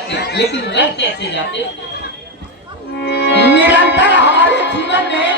जाते, लेकिन रह कैसे जाते? निरंतर हमारे जीवन में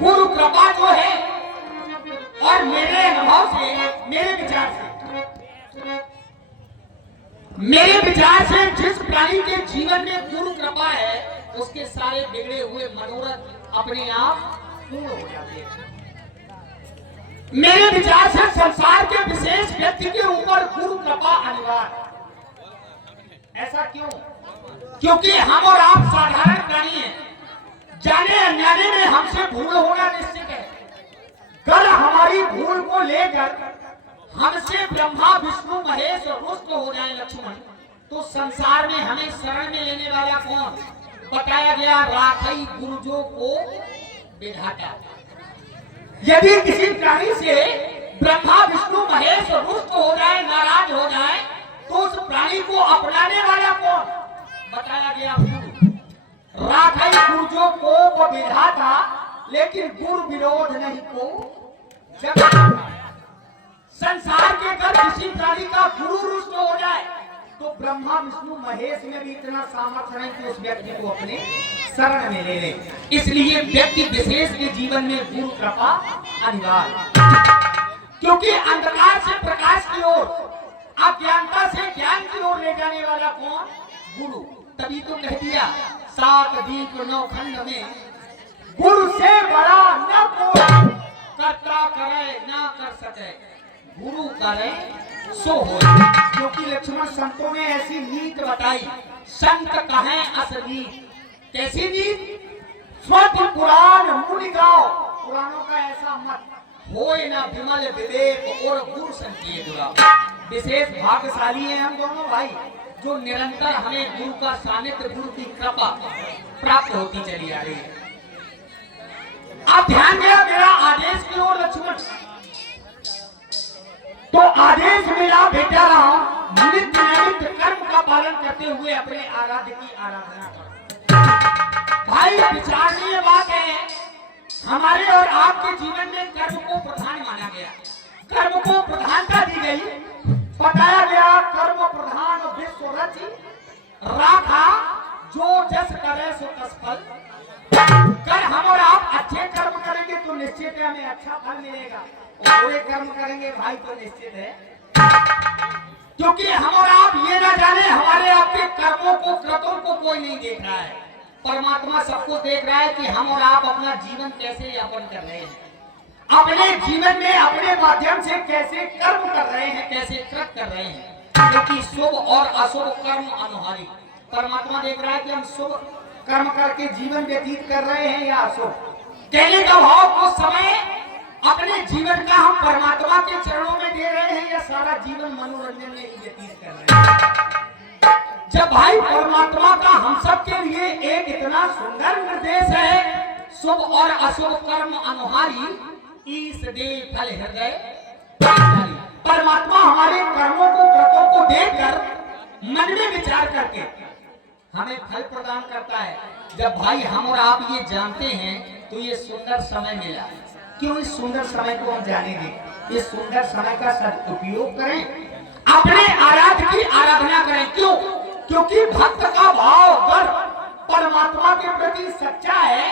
गुरु कृपा जो है, और मेरे अनुभव से, मेरे विचार से जिस प्राणी के जीवन में गुरु कृपा है, उसके सारे बिगड़े हुए मनोरथ अपने आप पूर्ण हो जाते हैं। मेरे विचार से संसार के विशेष व्यक्ति के ऊपर गुरु कृपा अनिवार्य। ऐसा क्यों? क्योंकि हम और आप साधारण प्राणी हैं, जाने अनजाने में हमसे भूल होना निश्चित है। कल हमारी भूल को लेकर हमसे ब्रह्मा विष्णु महेश रुष्ट हो जाए लक्ष्मण, तो संसार में हमें शरण में लेने वाला कौन? बताया गया, राखई गुरुजों को विधाता। यदि किसी प्राणी से ब्रह्मा विष्णु महेश रुष्ट हो जाए, नाराज हो जाए, तो उस प्राणी को अपनाने वाला कौन? बताया गया, गुरु। राखई गुरुजों को विधाता, लेकिन गुरु विरोध नहीं को जगत। संसार के अगर किसी प्राणी का गुरु रुष्ट हो जाए, तो ब्रह्मा विष्णु महेश में भी इतना सामर्थ्य है कि उस व्यक्ति को अपने शरण में ले ले। इसलिए व्यक्ति विशेष के जीवन में गुरु कृपा अनिवार्य, क्योंकि अंधकार से प्रकाश की ओर, अज्ञानता से ज्ञान की ओर ले जाने वाला कौन? गुरु। तभी तो कह दिया, 7 दीप 9 खंड में गुरु से बड़ा न कोई, करता करे ना कर सके, गुरु करे सो हो। क्योंकि लक्ष्मण संतों ने ऐसी नीति बताई, संत कहें असली। कैसी नीति? स्वत पुराण मुनि गाओ, पुराणों का ऐसा मत होए ना विमल विवेक और गुरु संकीय दुरा। विशेष भाग्यशाली हैं हम दोनों भाई, जो निरंतर हमें गुरु का सानिध्य, गुरु की कृपा प्राप्त होती चली आ रही है। अब ध्यान दिया मेरा आदेश की ओर लक्ष्मण, तो आदेश मिला बेटा राम, नित्य नैमित्त कर्म का पालन करते हुए अपने आराध्य की आराधना करो। भाई विचारणीय बात है, हमारे और आपके जीवन में कर्म को प्रधान माना गया, कर्म को प्रधानता दी गई। बताया गया, कर्म प्रधान विश्व रचि राखा, जो जस करे सो तस फल। कर हम और आप अच्छे कर्म करेंगे तो निश्चित है हमें अच्छा फल मिलेगा, और बुरे कर्म करेंगे भाई तो निश्चित है, क्योंकि हम और आप ये ना जाने हमारे आपके कर्मों को, कृतों को कोई नहीं देख रहा है। परमात्मा सबको देख रहा है कि हम और आप अपना जीवन कैसे यापन कर रहे हैं, अपने जीवन में अपने माध्यम से कैसे कर्म कर रहे हैं, कैसे कृत कर रहे हैं, क्योंकि शुभ और अशुभ कर्म अनुहारी। परमात्मा देख रहा है कि हम शुभ कर्म करके जीवन व्यतीत कर रहे हैं या अशुभ। कहने का भाव, उस समय अपने जीवन का हम परमात्मा के चरणों में दे रहे हैं या सारा जीवन मनोरंजन में ही व्यतीत कर रहे हैं। जब भाई परमात्मा का हम सब के लिए एक इतना सुंदर निर्देश है, शुभ और अशुभ कर्म अनुहारी, ईश दे फल हृदय। परमात्मा हमारे कर्मों को, कृतों को देखकर मन में विचार करके हमें फल प्रदान करता है। जब भाई हम और आप ये जानते हैं, तो ये सुंदर समय मिला, क्यों इस सुंदर समय को हम जानेंगे, इस सुंदर समय का सदुपयोग करें, अपने आराध्य की आराधना करें। क्यों? क्योंकि भक्त का भाव अगर परमात्मा के प्रति सच्चा है,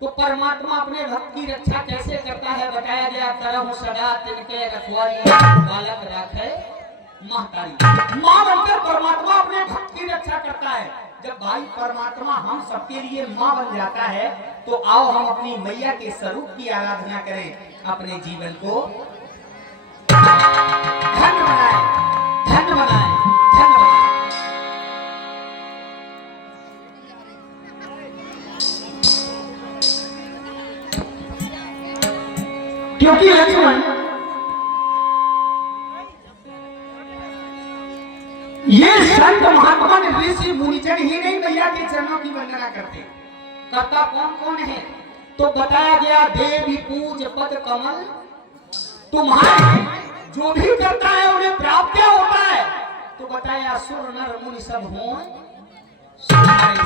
तो परमात्मा अपने भक्त की रक्षा कैसे करता है? बताया गया, करहु सदा तिनके रखवाली, बालक राखे महतारी। मां बनकर परमात्मा अपने भक्त की रक्षा करता है। जब भाई परमात्मा हम सबके लिए मां बन जाता है, तो आओ हम अपनी मैया के स्वरूप की आराधना करें, अपने जीवन को धन्य बनाएं, धन्य बनाएं, धन्य बनाएं। क्योंकि लक्ष्मण, ये संत महात्मा ऋषि मुनिजन ही नहीं मैया के चरणों की वंदना करते, करता कौन कौन है? तो बताया गया, देवी पूज पद कमल तुम्हारे, जो भी करता है उन्हें प्राप्त क्या होता है? तो बताया, सुर नर मुनि सब हो,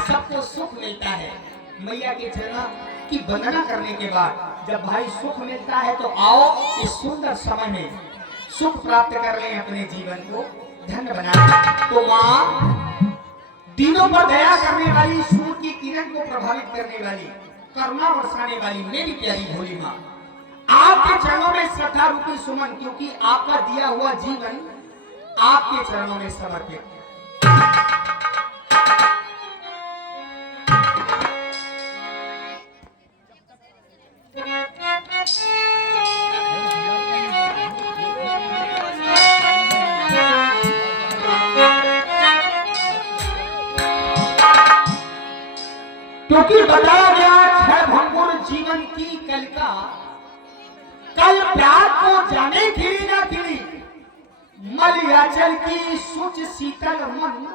सबको सुख मिलता है। मैया के चरणों की वंदना करने के बाद जब भाई सुख मिलता है, तो आओ इस सुंदर समय में सुख प्राप्त कर लें अपने जीवन को धन्य बनाए। तो माँ दिनों पर दया करने वाली, सूर्य की किरण को प्रभावित करने वाली, करुणा बरसाने वाली मेरी प्यारी भोली माँ, आपके चरणों में श्रद्धा रूपी सुमन, क्योंकि आपका दिया हुआ जीवन आपके चरणों में समर्पित। क्योंकि बताया गया क्षय भंगुर जीवन की कल का, कल प्यार को जाने खिली ना खिली, मलयाचल की सुच शीतल मन,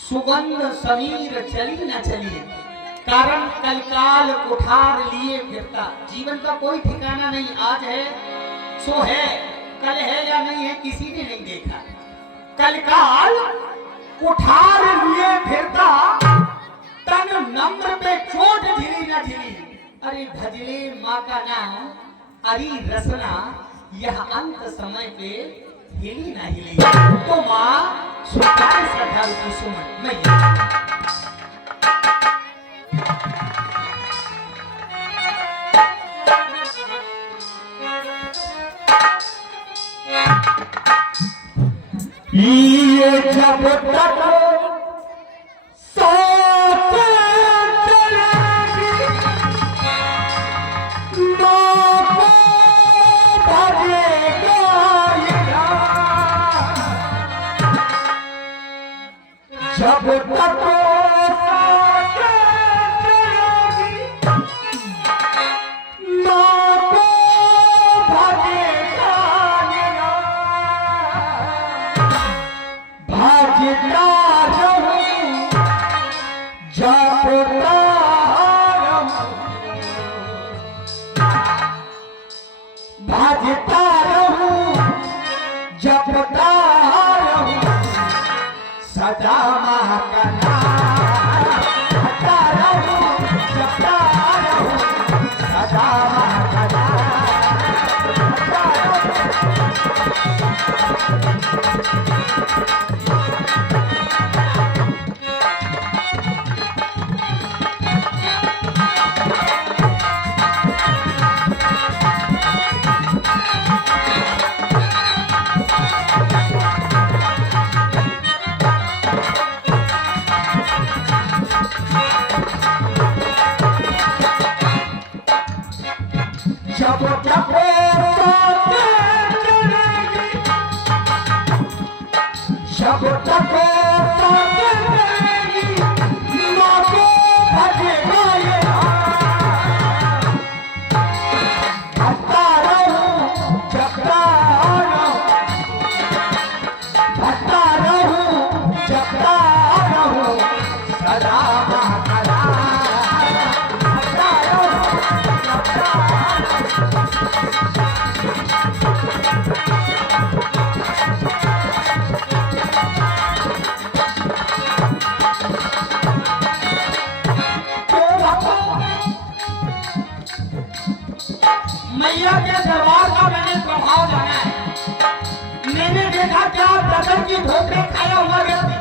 सुगंध समीर चली न चली, कारण कल काल कुठार लिए फिरता। जीवन का कोई ठिकाना नहीं, आज है सो है, कल है या नहीं है किसी ने नहीं देखा। कल काल कुठार लिए फिरता, तन नम्र पे चोट झिली न झिली, अरे भजले माँ का नाम अरी रसना, यह अंत समय पे हिली ना हिली। तो माँ स्वीकार श्रद्धा की सुमन मैया। ये जब तक जब तक भाजता रहूं जपता रहूं सदा माँ का नाम, भाजता रहूं जपता रहूं सदा माँ का नाम, जब तक जब तक माँ को भजेगा ये भजता रहूं जपता रहूं, भजता रहूं जपता रहूं सदा माँ का नाम, भजता रहूं जपता मैया के दरबार का मैंने प्रभाव जाना है। मैंने देखा क्या बदन की धोखे खाया हुआ व्यक्ति,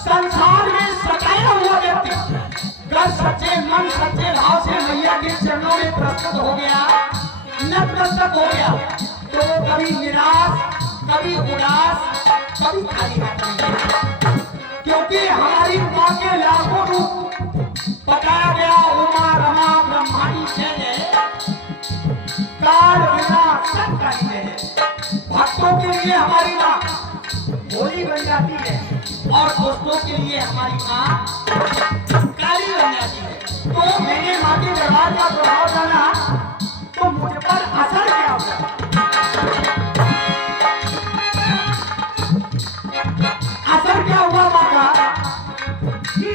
संसार में सताया हुआ व्यक्ति, अगर सच्चे मन सच्चे भाव से मैया के चरणों में प्रस्तुत हो गया, नतमस्तक हो गया, तो वो कभी निराश, कभी उदास, कभी खाली हाथ नहीं, क्योंकि हमारी माँ के लाखों रूप बताया गया। उमा रमा ब्रह्माणी जय काल बिना सब काली है। भक्तों के लिए हमारी माँ भोली बन जाती है और दोस्तों के लिए हमारी माँ काली बन जाती है। तो मैंने माँ के दरबार का प्रभाव जाना, तो मुझ पर असर क्या हुआ, असर क्या हुआ माँ का,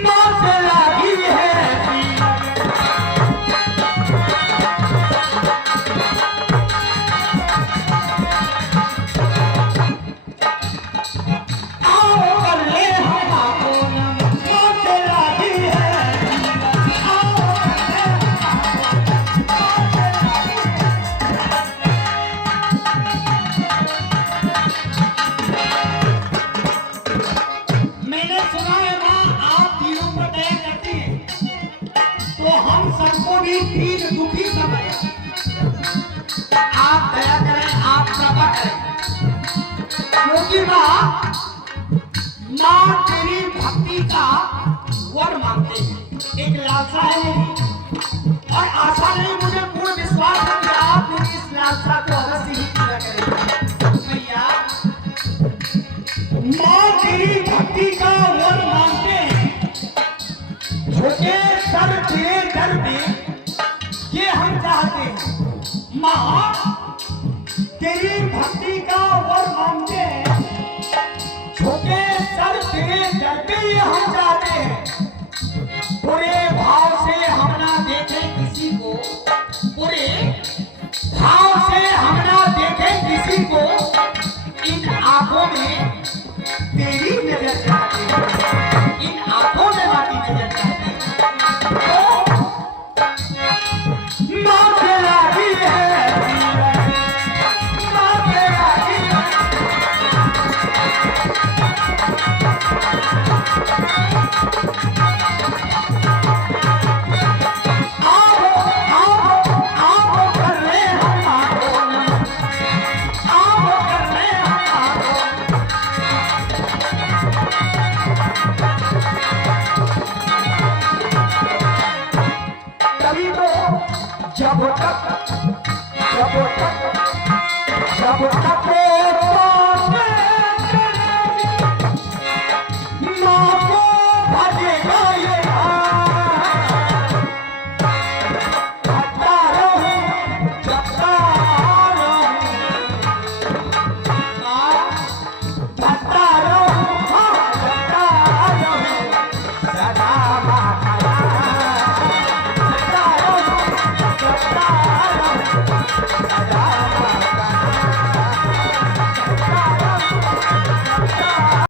माँ से लगी है माँ तेरी भक्ति का वर मांगते हैं। एक लालसा है मेरी